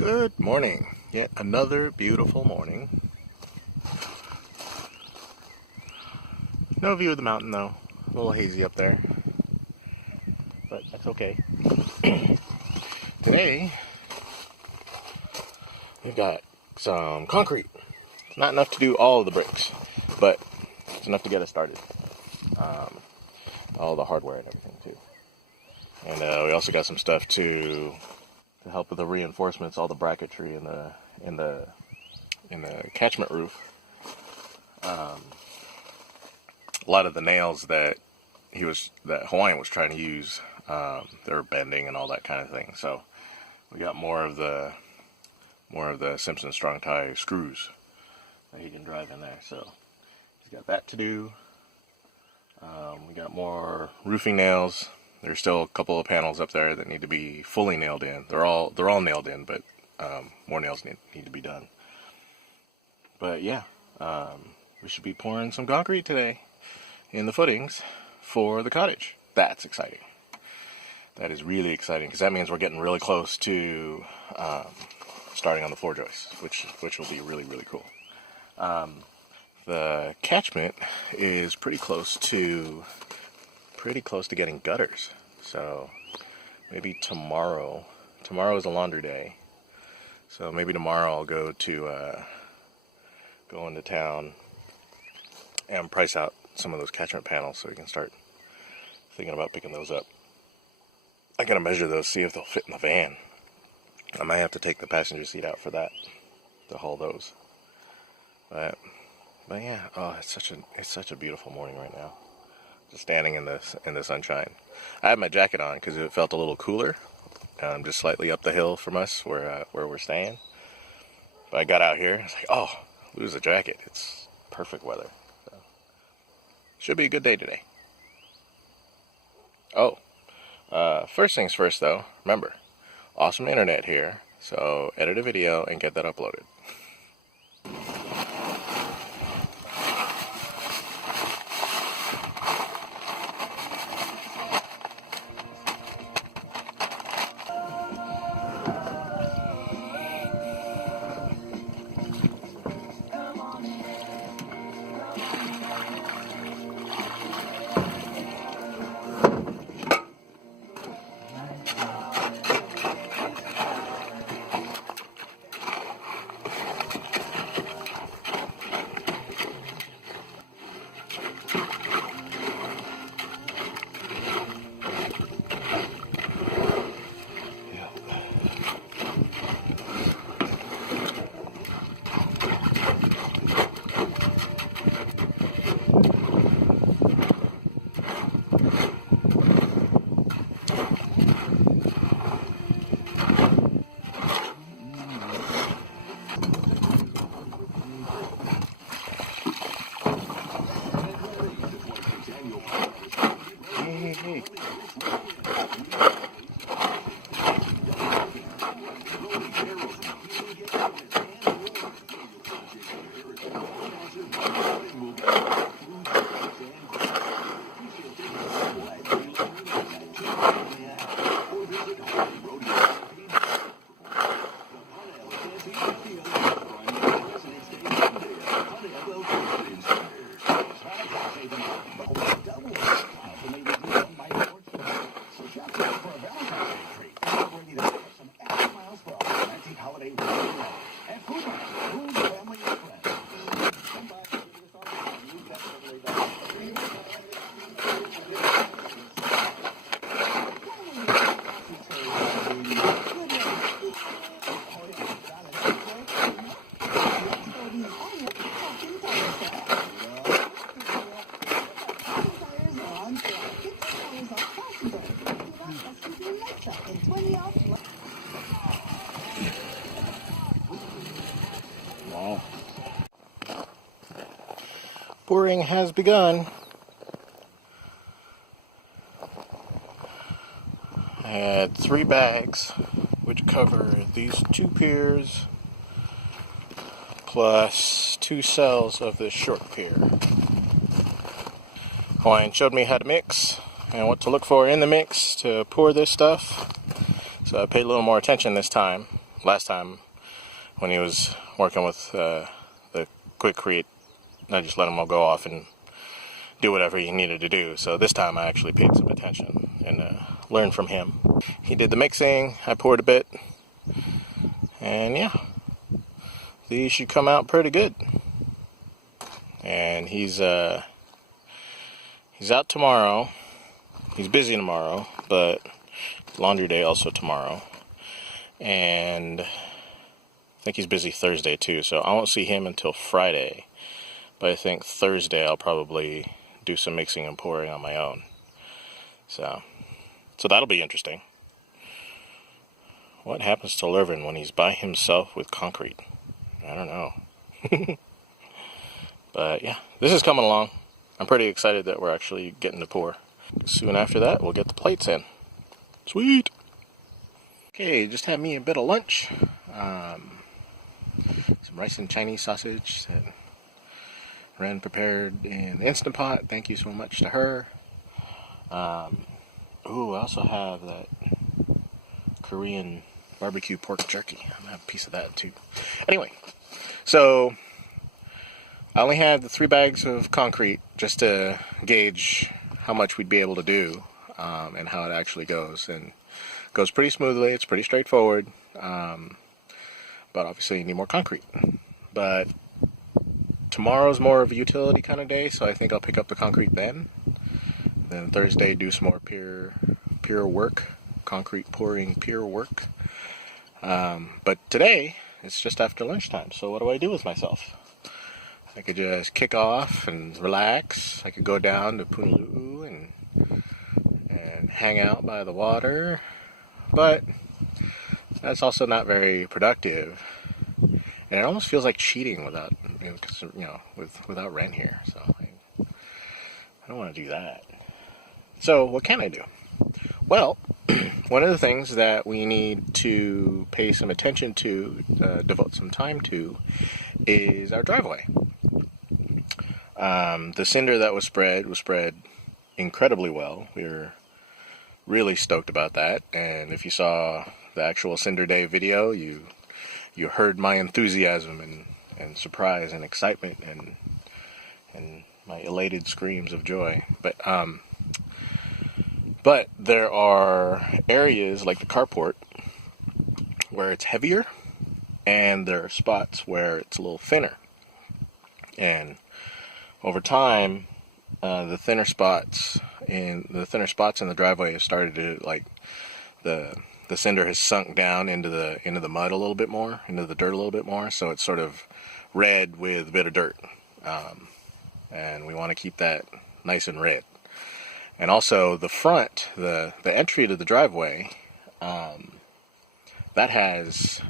Good morning. Yet another beautiful morning. No view of the mountain though. A little hazy up there. But that's okay. Today, we've got some concrete. It's not enough to do all of the bricks, but it's enough to get us started. All the hardware and everything too. And we also got some stuff to help with the reinforcements, all the bracketry in the catchment roof. A lot of the nails that Hawaiian was trying to use, they were bending and all that kind of thing. So we got more of the Simpson strong tie screws that he can drive in there. So he's got that to do. We got more roofing nails. There's still a couple of panels up there that need to be fully nailed in. They're all nailed in, but more nails need to be done. But yeah, we should be pouring some concrete today in the footings for the cottage. That's exciting. That is really exciting because that means we're getting really close to starting on the floor joists, which will be really, really cool. The catchment is pretty close to getting gutters. So maybe tomorrow is a laundry day. So maybe tomorrow I'll go into town and price out some of those catchment panels so we can start thinking about picking those up. I gotta measure those, see if they'll fit in the van. I might have to take the passenger seat out for that, to haul those. But yeah, it's such a beautiful morning right now. Just standing in the sunshine. I had my jacket on because it felt a little cooler, just slightly up the hill from us where we're staying. But I got out here, I was like, oh, lose the jacket. It's perfect weather. So, should be a good day today. Oh, first things first though, remember, awesome internet here, so edit a video and get that uploaded. Hey. Wow. Pouring has begun. I had 3 bags, which cover these 2 piers, plus 2 cells of this short pier. Hawaiian showed me how to mix and what to look for in the mix to pour this stuff. So I paid a little more attention this time. last time when he was working with the Quikrete, I just let him all go off and do whatever he needed to do. So this time I actually paid some attention and learned from him. He did the mixing, I poured a bit, and yeah, these should come out pretty good. And he's out tomorrow. He's busy tomorrow, but laundry day also tomorrow. And I think he's busy Thursday too, so I won't see him until Friday. But I think Thursday I'll probably do some mixing and pouring on my own. So that'll be interesting. What happens to Lurvin when he's by himself with concrete? I don't know. But yeah, this is coming along. I'm pretty excited that we're actually getting to pour. Soon after that, we'll get the plates in. Sweet! Okay, just had me a bit of lunch. Some rice and Chinese sausage that Ren prepared in the Instant Pot. Thank you so much to her. Ooh, I also have that Korean barbecue pork jerky. I'm gonna have a piece of that too. Anyway, so I only had the 3 bags of concrete just to gauge how much we'd be able to do and how it actually goes. And it goes pretty smoothly. It's pretty straightforward. But obviously you need more concrete. But tomorrow's more of a utility kind of day, so I think I'll pick up the concrete then. Then Thursday do some more pier work, concrete pouring pier work. But today it's just after lunchtime, so what do I do with myself? I could just kick off and relax. I could go down to Punaluu and hang out by the water, but that's also not very productive. And it almost feels like cheating without Ren here. So I don't want to do that. So what can I do? Well, one of the things that we need to pay some attention to, devote some time to, is our driveway. The cinder that was spread incredibly well. We were really stoked about that. And if you saw the actual Cinder Day video, you heard my enthusiasm and surprise and excitement and my elated screams of joy. But there are areas like the carport where it's heavier, and there are spots where it's a little thinner. And over time, the thinner spots in the driveway have started to, like, the cinder has sunk down into the mud a little bit more, into the dirt a little bit more, so it's sort of red with a bit of dirt. And we want to keep that nice and red. And also the front, the entry to the driveway, that has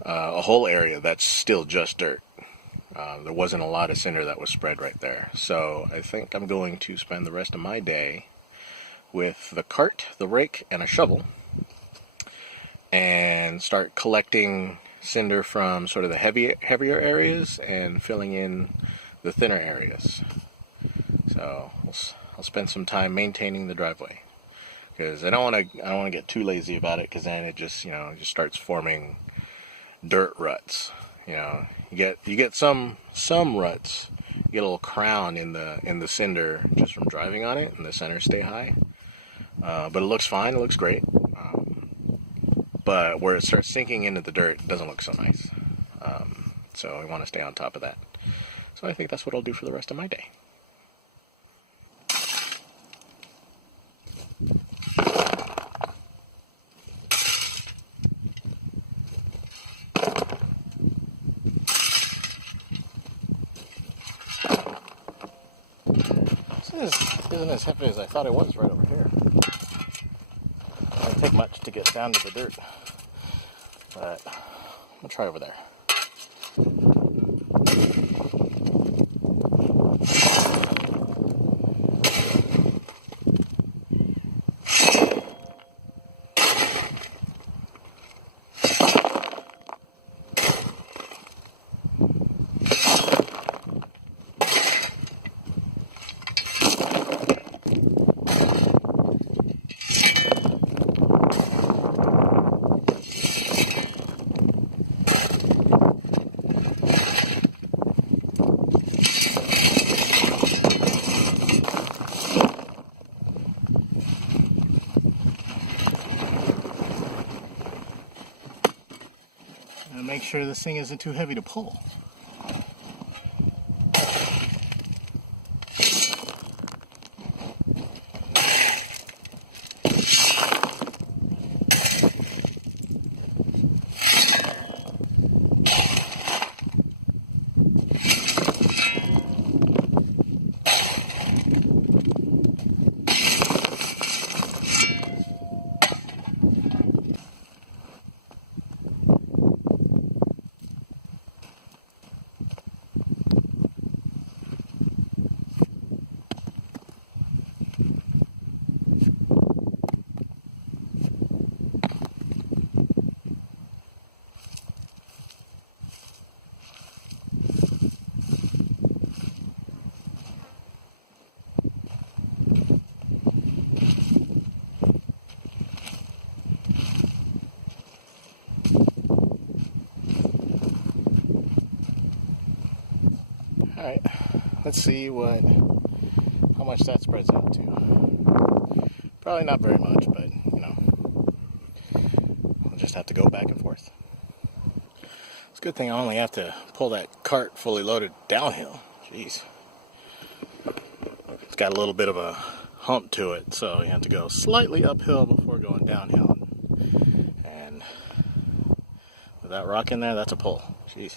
a whole area that's still just dirt. There wasn't a lot of cinder that was spread right there. So I think I'm going to spend the rest of my day with the cart, the rake, and a shovel, and start collecting cinder from sort of the heavier areas and filling in the thinner areas. So I'll spend some time maintaining the driveway, because I don't want to get too lazy about it, because then it just starts forming dirt ruts. You get some ruts. You get a little crown in the cinder just from driving on it, and the centers stay high. But it looks fine. It looks great. But where it starts sinking into the dirt, it doesn't look so nice. So we want to stay on top of that. So I think that's what I'll do for the rest of my day. This isn't as heavy as I thought it was right over here. It doesn't take much to get down to the dirt, but I'll try over there. make sure this thing isn't too heavy to pull. Alright, let's see how much that spreads out to. Probably not very much, but you know, we'll just have to go back and forth. It's a good thing I only have to pull that cart fully loaded downhill. Jeez. It's got a little bit of a hump to it, so you have to go slightly uphill before going downhill. And with that rock in there, that's a pull. Jeez.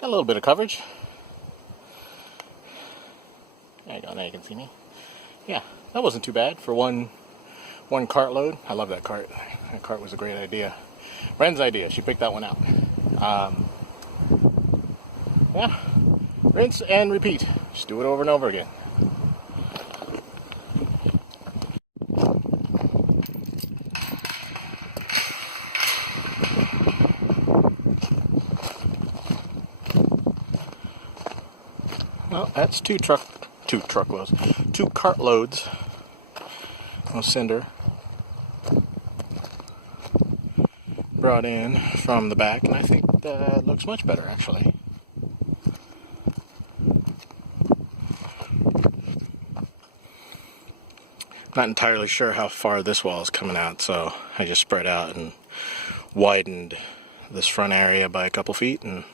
Got a little bit of coverage. There you go, now you can see me. Yeah, that wasn't too bad for one cart load. I love that cart. That cart was a great idea. Ren's idea, she picked that one out. Yeah, rinse and repeat. Just do it over and over again. Well, that's two cart loads of cinder brought in from the back, and I think that looks much better actually. Not entirely sure how far this wall is coming out, so I just spread out and widened this front area by a couple feet, and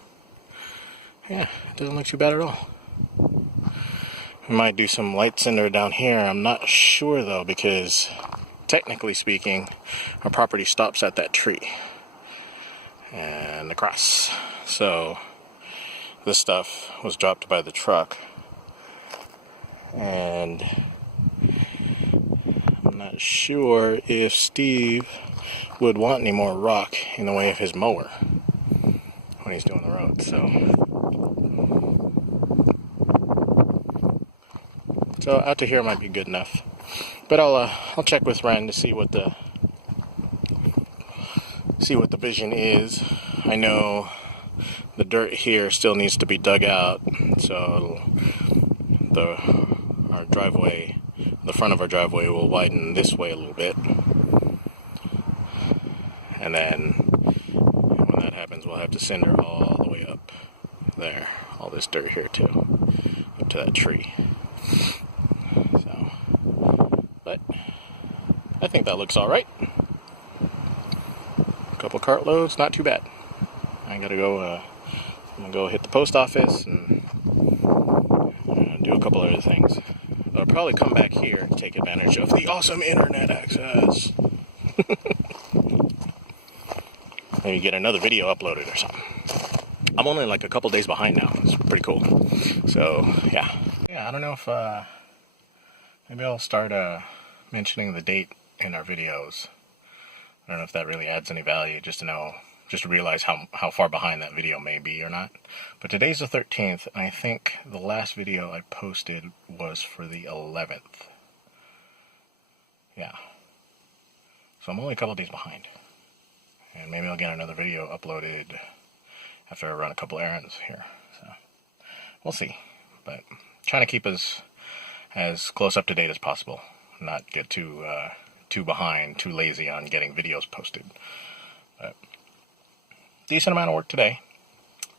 yeah, it doesn't look too bad at all. We might do some light cinder down here. I'm not sure though, because technically speaking, our property stops at that tree and the cross. So this stuff was dropped by the truck, and I'm not sure if Steve would want any more rock in the way of his mower when he's doing the road. So out to here might be good enough, but I'll check with Ren to see what the vision is. I know the dirt here still needs to be dug out, so our driveway, the front of our driveway, will widen this way a little bit, and then when that happens, we'll have to cinder all the way up there, all this dirt here too, up to that tree. So, but I think that looks all right. A couple cartloads, not too bad. I gotta go. I'm gonna go hit the post office and do a couple other things. I'll probably come back here and take advantage of the awesome internet access. Maybe get another video uploaded or something. I'm only like a couple days behind now. It's pretty cool. So yeah, I don't know if maybe I'll start mentioning the date in our videos. I don't know if that really adds any value, just to realize how far behind that video may be or not. But today's the 13th, and I think the last video I posted was for the 11th. Yeah. So I'm only a couple days behind. And maybe I'll get another video uploaded after I run a couple errands here. So we'll see. But trying to keep as close up to date as possible. Not get too behind, too lazy on getting videos posted. But decent amount of work today.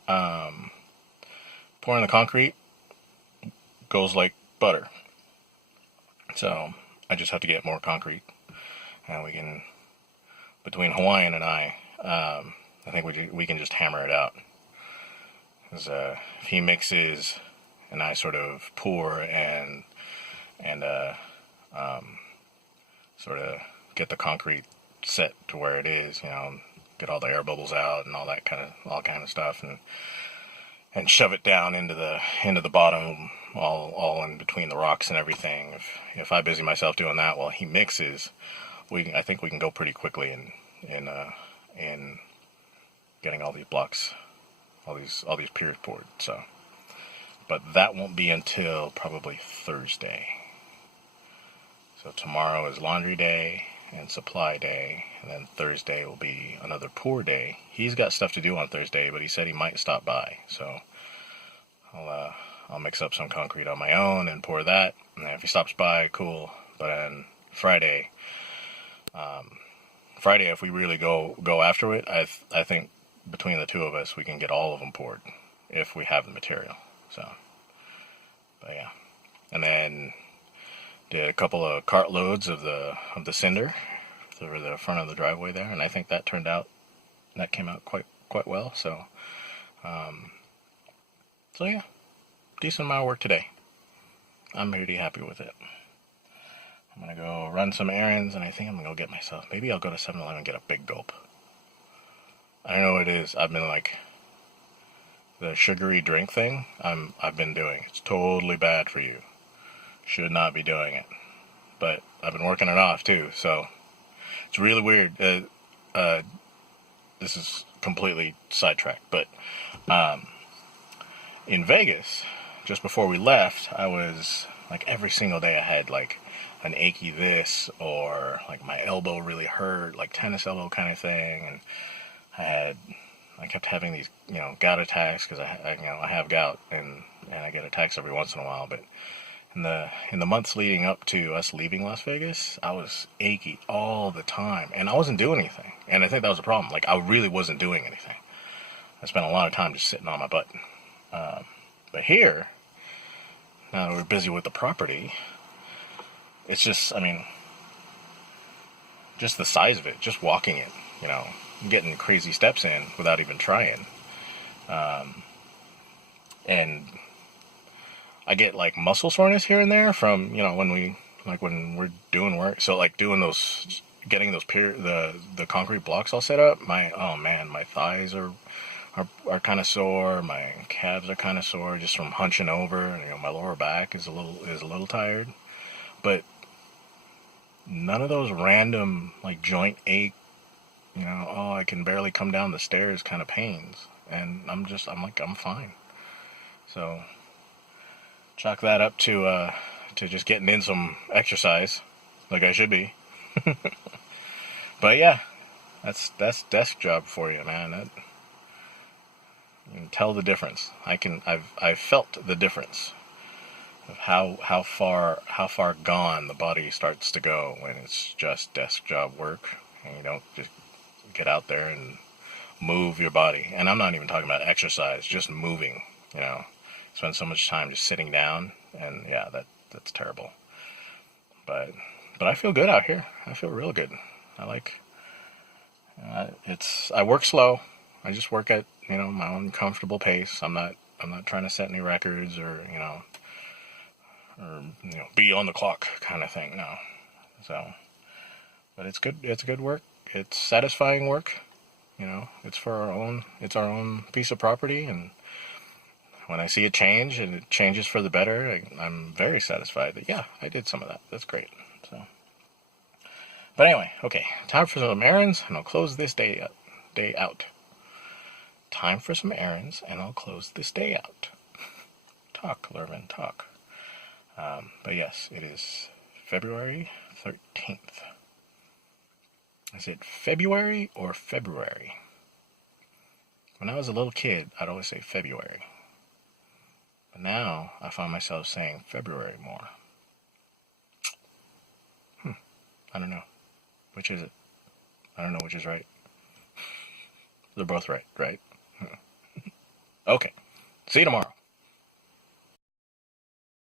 Pouring the concrete goes like butter. So I just have to get more concrete, and we can, between Hawaiian and I think we can just hammer it out. Because if he mixes and I sort of pour and sort of get the concrete set to where it is, get all the air bubbles out and all kind of stuff, and shove it down into the bottom, all in between the rocks and everything. If I busy myself doing that while he mixes, I think we can go pretty quickly in getting all these blocks, all these piers poured. So, but that won't be until probably Thursday. So tomorrow is laundry day and supply day, and then Thursday will be another pour day. He's got stuff to do on Thursday, but he said he might stop by, so I'll mix up some concrete on my own and pour that, and if he stops by, cool. But then Friday, if we really go after it, I think between the two of us we can get all of them poured if we have the material. So, but yeah, and then did a couple of cartloads of the cinder for the front of the driveway there, and I think that came out quite well. So, so yeah, decent amount of work today. I'm pretty happy with it. I'm gonna go run some errands, and I think I'm gonna go get myself. Maybe I'll go to 7-Eleven and get a Big Gulp. I don't know what it is. I've been like the sugary drink thing. I've been doing. It's totally bad for you. Should not be doing it, but I've been working it off too, so it's really weird. This is completely sidetracked, but in Vegas, just before we left, I was like, every single day I had like an achy this, or like my elbow really hurt, like tennis elbow kind of thing, and I kept having these gout attacks because I have gout, and I get attacks every once in a while, but in the months leading up to us leaving Las Vegas, I was achy all the time, and I wasn't doing anything. And I think that was the problem. Like, I really wasn't doing anything. I spent a lot of time just sitting on my butt. But here, now that we're busy with the property, it's just, just the size of it, just walking it, getting crazy steps in without even trying. And I get like muscle soreness here and there from, when we're doing work. So like getting the concrete blocks all set up, my thighs are kind of sore, my calves are kind of sore just from hunching over. My lower back is a little tired, but none of those random like joint ache, I can barely come down the stairs kind of pains, and I'm fine. So chalk that up to just getting in some exercise, like I should be. But yeah, that's desk job for you, man. You can tell the difference. I've felt the difference of how far gone the body starts to go when it's just desk job work, and you don't just get out there and move your body. And I'm not even talking about exercise, just moving You know, spend so much time just sitting down, and yeah, that's terrible. But I feel good out here. I feel real good. I like I work slow. I just work at my own comfortable pace. I'm not trying to set any records or be on the clock kind of thing. No. So, but it's good. It's good work. It's satisfying work. It's for our own. It's our own piece of property, and when I see it change and it changes for the better, I'm very satisfied that yeah, I did some of that. That's great. So, but anyway, okay, time for some errands, and I'll close this day out. Time for some errands, and I'll close this day out. Talk, Lerman, talk. But yes, it is February 13th. Is it February or February? When I was a little kid, I'd always say February. But now, I find myself saying February more. I don't know. Which is it? I don't know which is right. They're both right? Okay. See you tomorrow.